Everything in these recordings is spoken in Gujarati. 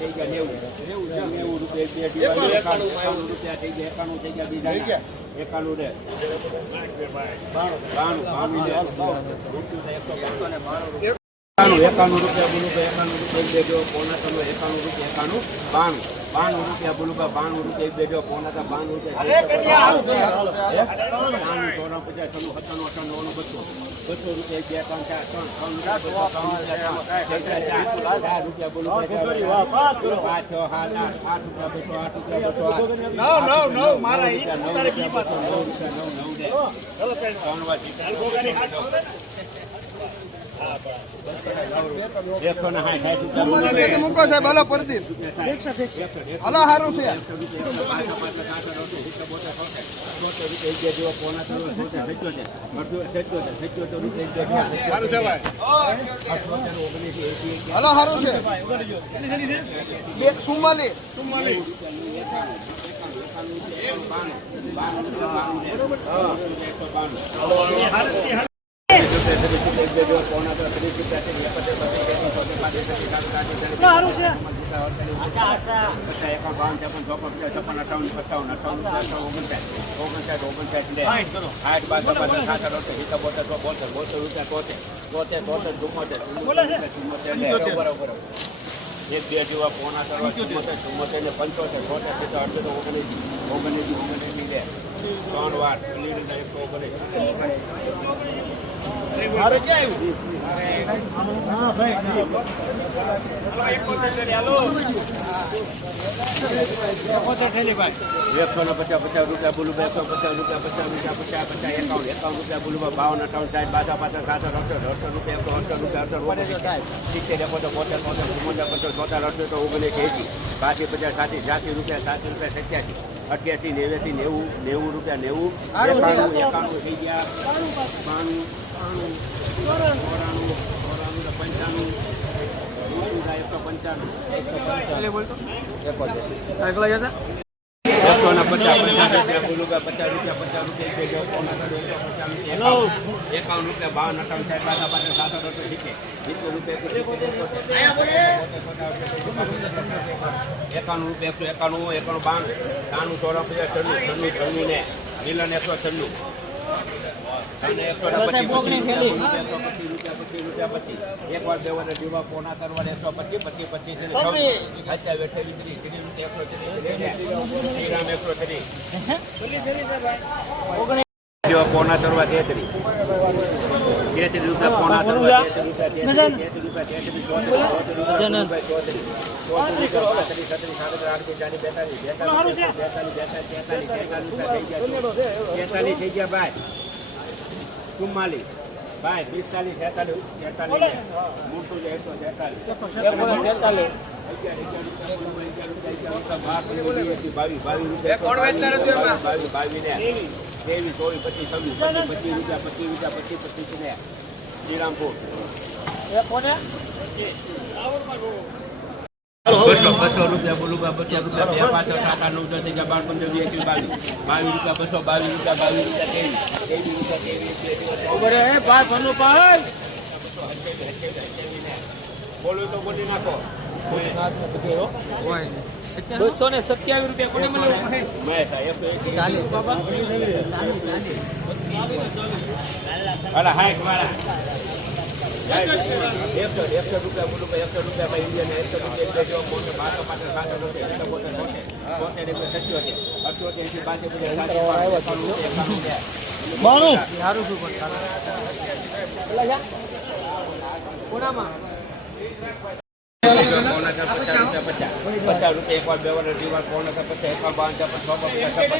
થઈ ગયા નેવું નેવું રૂપિયા એકાણું એકાણું રૂપિયા થઈ ગયા એકાણું થઈ ગયા બીજા એકાણું રે બાણું બાણું રે એકાણું એકાણું રૂપિયા બોલું તો એકાણું રૂપિયા બેજો પોણા એકાણું રૂપિયા એકાણું બાણું. બાણું રૂપિયા બોલું તો બાણું રૂપિયા દેજો તો બાણું રૂપિયા પચાસ છન્નું સત્તાણું અઠાણું નવ્વાણું બસો. બસો રૂપિયા બે ત્રણ ચાર ત્રણ રૂપિયા ચાર રૂપિયા બોલું પાંચ છ સાત આઠ આઠ રૂપિયા બસો આઠ રૂપિયા બસો નવ નવ નવ મારા નવ રૂપિયા નવ નવ નવ ત્રણ વાગી એકસો ને સાઠ સાઠ રૂપિયા ચુમ્માલીસ રૂપિયા મૂકો સાહેબ હલો પરથી હલો સારું છે. હલો સારું છે. બે ચુમ્માલીસ એક બે જેવા પોણા કરવા ચુમ્મોતેર ચુમ્મોતેર ને પંચોતેર છોતેર સિત્તેર અડસઠ ઓગણીસ ઓગણીસ ઓગણીસ બે ત્રણ વાર રીતે એકસો ઓગણીસ એકસો ને પચાસ પચાસ રૂપિયા બોલું એકસો પચાસ રૂપિયા પચાસ રૂપિયા પચાસ પચાસ એકાવન એકાવન રૂપિયા બોલું બાવન અઠાવન સાઠ બાસા પાછા સાસઠ અડસઠ અડસઠ રૂપિયા એકસો અડસઠ રૂપિયા અડસઠ ઓગણીસ સિત્તેર એકોતેર બોતેર બોતેર ચુમ્મોતેર પચાસ ચોતેર અડસઠ ઓગણીસ એસી બાસી પચાસ સાસી સાસી રૂપિયા સાસી રૂપિયા સત્યાસી અઠ્યાસી નેવ્યાસી નેવું નેવું રૂપિયા નેવું એકાણું એકાણું થઈ ગયા બાણું બાણું ચોરાણું ચોરાણું ને પંચાણું એકસો પંચાણું એકસો પંચાણું એકસો પચાસ પચાસ રૂપિયા પચાસ રૂપિયા પચાસ રૂપિયા પચાસ રૂપિયા એકાવન બાવન અઠાવન સાત સિત્તેર રૂપિયા એકાણું એકસો એકાણું એકાણું બાણું ત્રાણું ચોરા પચાસ છન્નું છન્નું છન્નું. ને મિલન એકસો છન્નું અને એકસો એક વાર બે વાર દીવા પોણા કરવા એકસો પચીસ પચીસ પચીસ અઠ્યાવીસ અઠ્યાવીસ ત્રીસ ત્રીસ એકસો ત્રીસ એકસો ત્રીસ જેવા પોણા કરવા તેત્રીસ થઈ ગયા ભાઈ ચુમ્માલીસ ભાઈ પિસ્તાલીસ તેતાલીસ તેતાલીસ મોટું છે એકસો તેતાલીસ તેતાલીસ બાવીસ બાવીસ બાવીસ બાવીસ ને ત્રેવીસ ચોવીસ પચીસ છવ્વીસ પચીસ પચીસ રૂપિયા પચીસ રૂપિયા પચીસ પચીસ ને શ્રીરામપુર. બસો બસો રૂપિયા બોલું પચાસ રૂપિયા બે પાંચ સાત આઠ નવ દસ અગિયાર બાર પંદર વીસ એકવીસ બાવીસ. બાવીસ રૂપિયા બસો બાવીસ રૂપિયા બાવીસ રૂપિયા ત્રેવીસ. ત્રેવીસ રૂપિયા ત્રેવીસ બોલું તો બોલી નાખો. બસો ને સત્યાવીસ રૂપિયા કોને પણ કોનામાં? પચાસ એક વાર બે. વાર અઢી વાર પોણા પચાસ એક વાર બાવન છપ્પન છપ્પન બે થાય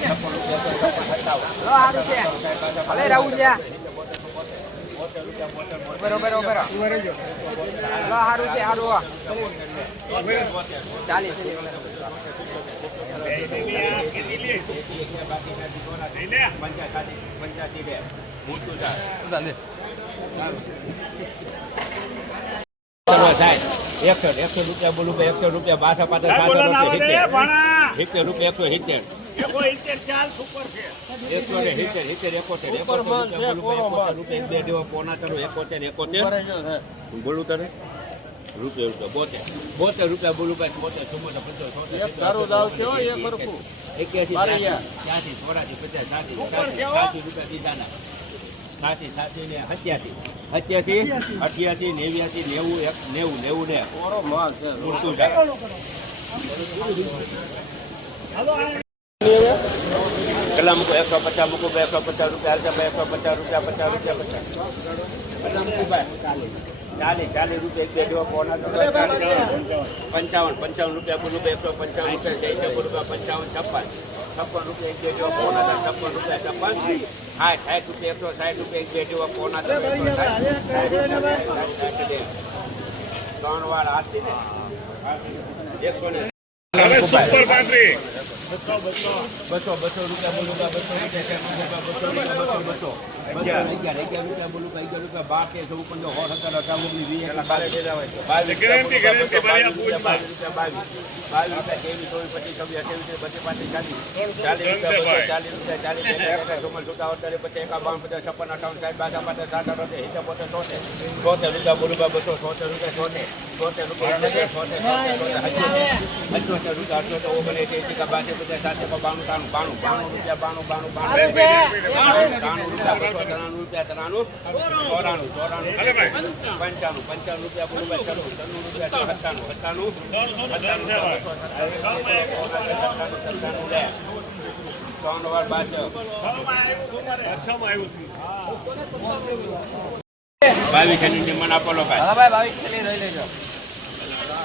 સાહેબ એકસો એકસો રૂપિયા બોલું ભાઈ એકસો રૂપિયા બાસા પાછળ સિત્તેર. રૂપિયા એકસો સિત્તેર. એકસો ને સિત્તેર સિત્તેર એકોતેર એકોતેર રૂપિયા બોલું એકોતેર રૂપિયા રૂપિયા રૂપિયા બોતેર. બોતેર રૂપિયા બોલું ભાઈ બોતેર ચુમ્મોતેર પંચોતેર એક્યાસી ત્યાંથી ચોરાસી પચાસ સાસી સાસી રૂપિયા દીધાના. સાસી સાસી ને સત્યાસી સત્યાસી અઠ્યાસી. નેવ્યાસી નેવું એક નેવું નેવું ને. પૂરતું જાય પેલા મૂકો એકસો પચાસ મૂકો બે એકસો પચાસ રૂપિયા હાલશે બે એકસો પચાસ રૂપિયા પચાસ રૂપિયા પચાસ. પેલા મૂકો ભાઈ. ચાલીસ ચાલીસ રૂપિયા બે જેવો તો પંચાવન પંચાવન રૂપિયા બોલું બે એકસો પંચાવન રૂપિયા જઈ શકો રૂપિયા પંચાવન છપ્પન. છપ્પન રૂપિયા એક બે જેવો પોણા તો છપ્પન રૂપિયા છપ્પન. સાઠ સાઠ રૂપિયા એકસો સાઠ રૂપિયા એક બે જેવો પોણા તો એકસો સાઠ સાઠ રૂપિયા સાઠ સાઠ ત્રણ વાર હાથથી ને. એકસો ને બસો બસો રૂપિયા બોલું બસો રૂપિયા બસો રૂપિયા બસો બસો અગિયાર અગિયાર અગિયાર રૂપિયા બોલું અગિયાર રૂપિયા બાર તેર ચૌદ પંદર સોળ સત્તર અઢાર ઓગણીસ વીસ એકવીસ બાવીસ બાવીસ રૂપિયા બાવીસ બાવીસ રૂપિયા ત્રેવીસ ચોવીસ પચીસ છવ્વીસ અઠ્યાવીસ બત્રીસ પાંત્રીસ ચાલીસ રૂપિયા ચાલીસ રૂપિયા ચાલીસ રૂપિયા ચોમલ છૂટા અઠારે પચાસ છપ્પન અઠાવન સાહેબ બાસા પાસઠ સાઠ અઠોતેર સિત્તેર પોતે તોતેર તોતેર રૂપિયા બોલું બસો તોતેર રૂપિયા તોતેર તોતેર રૂપિયા તોતેર તોતેર અઠ્યોતેર રૂપિયા અઠ્યોતેર ઓગણીસ એસી પચાસ સાતસો બાણું ત્રાણું બાણું બાણું રૂપિયા બાણું બાણું બાણું. ત્રાણું રૂપિયા બસો ત્રાણું રૂપિયા ત્રાણું. ચોરાણું ચોરાણું. પંચાણું પંચાણું રૂપિયા બોલું ચલું ચલું રૂપિયા સત્તાણું સત્તાણું સત્તાણું. સત્તાણું લે ત્રણ વાર બાજુ બાવીસ એની મને આપો લોકો ભાઈ ભાઈ રહી લેજો.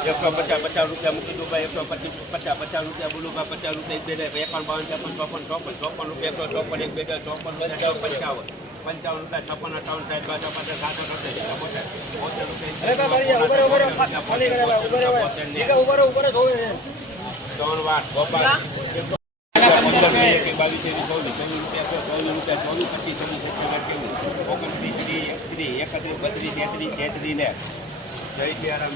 એકસો પચાસ પચાસ રૂપિયા મૂકી દો ભાઈ એકસો પચીસ પચાસ પચાસ રૂપિયા બોલું ભાઈ પચાસ રૂપિયા એક બે દે એકાવન બાવન ચોપન ચોપન ચોપન ચોપન રૂપિયા એકસો ચોપન એક બે ચોપન પંચાવન. પંચાવન રૂપિયા છપ્પન અઠાવન સાહેબ બાજુ પચાસ સાતસો સત્તર બોતેર બોતેર રૂપિયા ત્રણ વાર ગોપાલ. ઓગણત્રીસ ત્રીસ એકત્રીસ એકત્રીસ તેત્રીસ તેત્રીસ ને. જય સિયારામ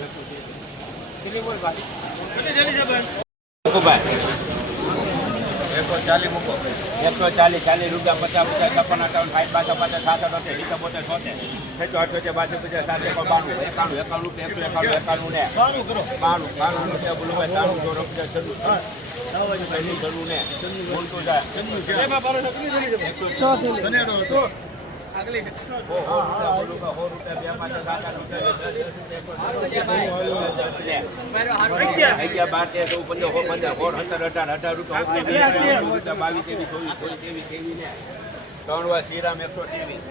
એકસો ચાલીસ મૂકો એકસો ચાલીસ ચાલીસ રૂપિયા પચાસ પચાસ છપ્પન અઠાવન સાઠ પાછા પાછા સાત અઠોતેર સિત્તેર બોતેર છોતેર છસો અઠોતેર બાસી પચાસ સાત એકસો બાણું એકાણું એકાણું રૂપિયા એકસો એકાણું એકાણું ને બાણું બાણું રૂપિયા બોલું ભાઈ ત્રાણું સો રૂપિયા ચલું ચલું ને બોલતું જાય અગિયાર. બાર તેર ચૌદ પંદર સોળ પંદર સોળ સત્તર અઢાર અઢાર રૂપિયા બાવીસ ત્રેવીસ ચોવીસ ચોવીસ ત્રેવીસ ત્રેવીસ ત્રણ વાર શ્રીરામ એકસો ત્રેવીસ